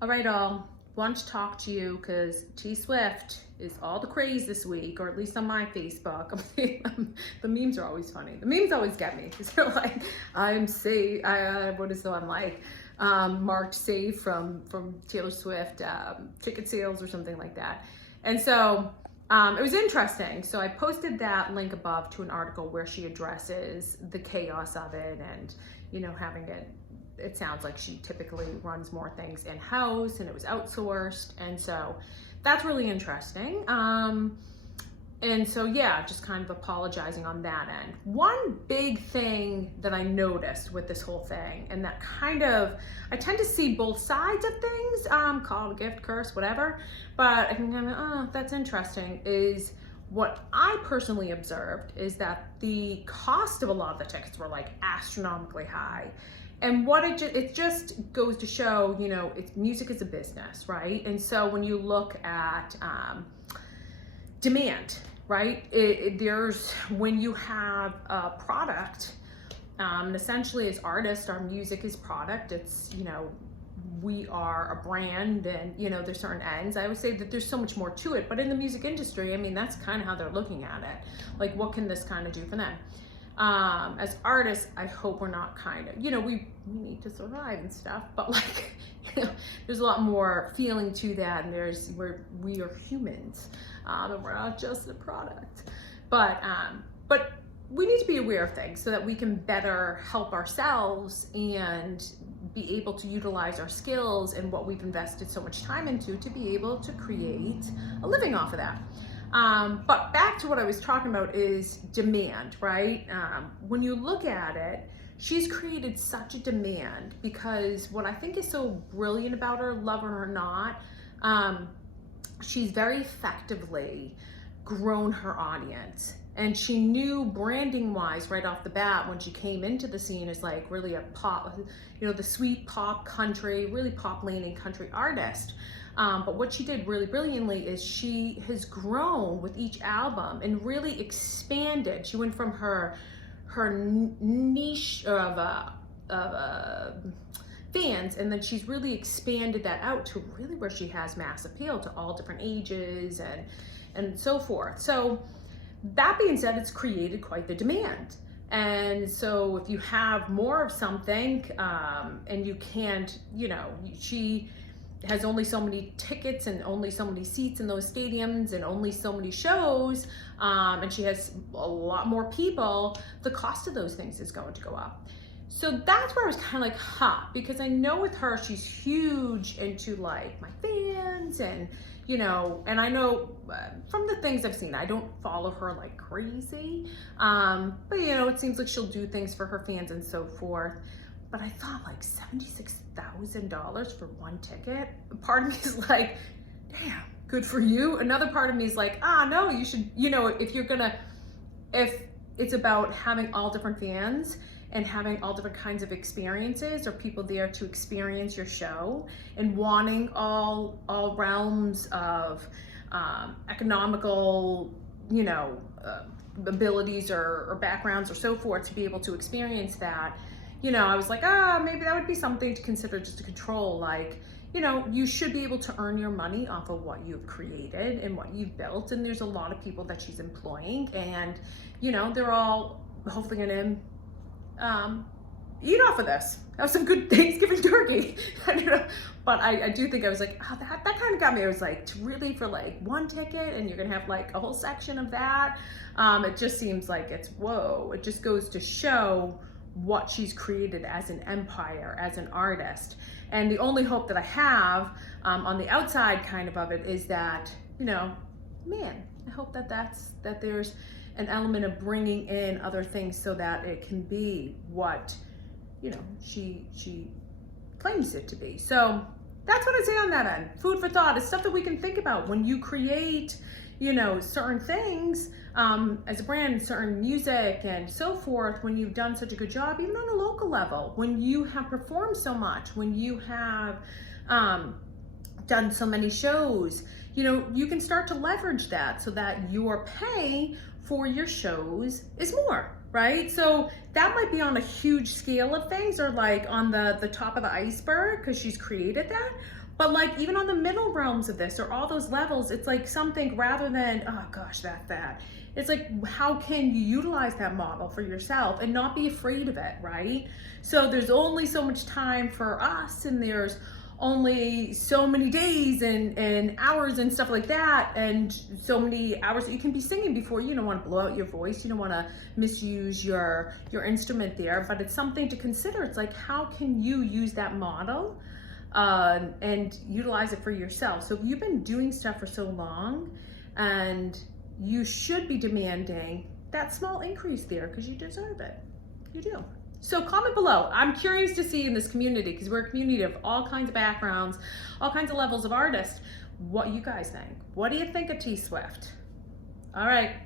All right, all. Want to talk to you because T Swift is all the craze this week, or at least on my Facebook. The memes are always funny. The memes always get me because they're like, "I'm safe." What is the one like? Marked safe from Taylor Swift ticket sales or something like that. And so it was interesting. So I posted that link above to an article where she addresses the chaos of it and having it sounds like she typically runs more things in-house and it was outsourced. And so that's really interesting. And so, yeah, just kind of apologizing on that end. One big thing that I noticed with this whole thing, and that I tend to see both sides of things, call it a gift, curse, whatever, but I can kind of, oh, that's interesting, is what I personally observed is that the cost of a lot of the tickets were like astronomically high. And what it just goes to show, music is a business, right? And so when you look at demand, right? There's when you have a product, and essentially as artists, our music is product. It's, we are a brand and, there's certain ends. I would say that there's so much more to it, but in the music industry, I mean, that's kind of how they're looking at it. Like, what can this kind of do for them? As artists, I hope we're not we need to survive and stuff, but like, there's a lot more feeling to that, and we are humans, and we're not just a product. But we need to be aware of things so that we can better help ourselves and be able to utilize our skills and what we've invested so much time into to be able to create a living off of that. But back to what I was talking about is demand, right? When you look at it, she's created such a demand because what I think is so brilliant about her, love her or not, she's very effectively grown her audience. And she knew branding wise right off the bat when she came into the scene as like really a pop, the sweet pop country, really pop leaning country artist. But what she did really brilliantly is she has grown with each album and really expanded. She went from her niche of fans, and then she's really expanded that out to really where she has mass appeal to all different ages and so forth. So that being said, it's created quite the demand. And so if you have more of something and you can't, she has only so many tickets and only so many seats in those stadiums and only so many shows, and she has a lot more people, the cost of those things is going to go up. So that's where I was kind of like, because I know with her, she's huge into like my fans and, and I know from the things I've seen, I don't follow her like crazy, but it seems like she'll do things for her fans and so forth. But I thought like $76,000 for one ticket. Part of me is like, damn, good for you. Another part of me is like, no, you should, if it's about having all different fans and having all different kinds of experiences or people there to experience your show and wanting all realms of economical, abilities or backgrounds or so forth to be able to experience that, I was like, maybe that would be something to consider just to control. Like, you should be able to earn your money off of what you've created and what you've built. And there's a lot of people that she's employing and, they're all hopefully gonna eat off of this. Have some good Thanksgiving turkey. I don't know. But I do think I was like, that kind of got me. I was like, really for like one ticket and you're gonna have like a whole section of that. It just seems like it's, whoa. It just goes to show what she's created as an empire, as an artist. And the only hope that I have on the outside kind of it is that, man, I hope that there's an element of bringing in other things so that it can be what, she claims it to be. So that's what I say on that end. Food for thought is stuff that we can think about when you create, certain things as a brand, certain music and so forth, when you've done such a good job, even on a local level, when you have performed so much, when you have done so many shows, you can start to leverage that so that your pay for your shows is more. right? So that might be on a huge scale of things, or like on the top of the iceberg because she's created that. But like even on the middle realms of this, or all those levels, it's like something rather than, oh gosh, that. It's like, how can you utilize that model for yourself and not be afraid of it, right? So there's only so much time for us, and there's only so many days and hours and stuff like that, and so many hours that you can be singing before. You don't want to blow out your voice, you don't want to misuse your instrument there, but it's something to consider. It's like, how can you use that model and utilize it for yourself? So if you've been doing stuff for so long, and you should be demanding that small increase there because you deserve it. You do. So comment below. I'm curious to see in this community, because we're a community of all kinds of backgrounds, all kinds of levels of artists, what you guys think. What do you think of T Swift? All right.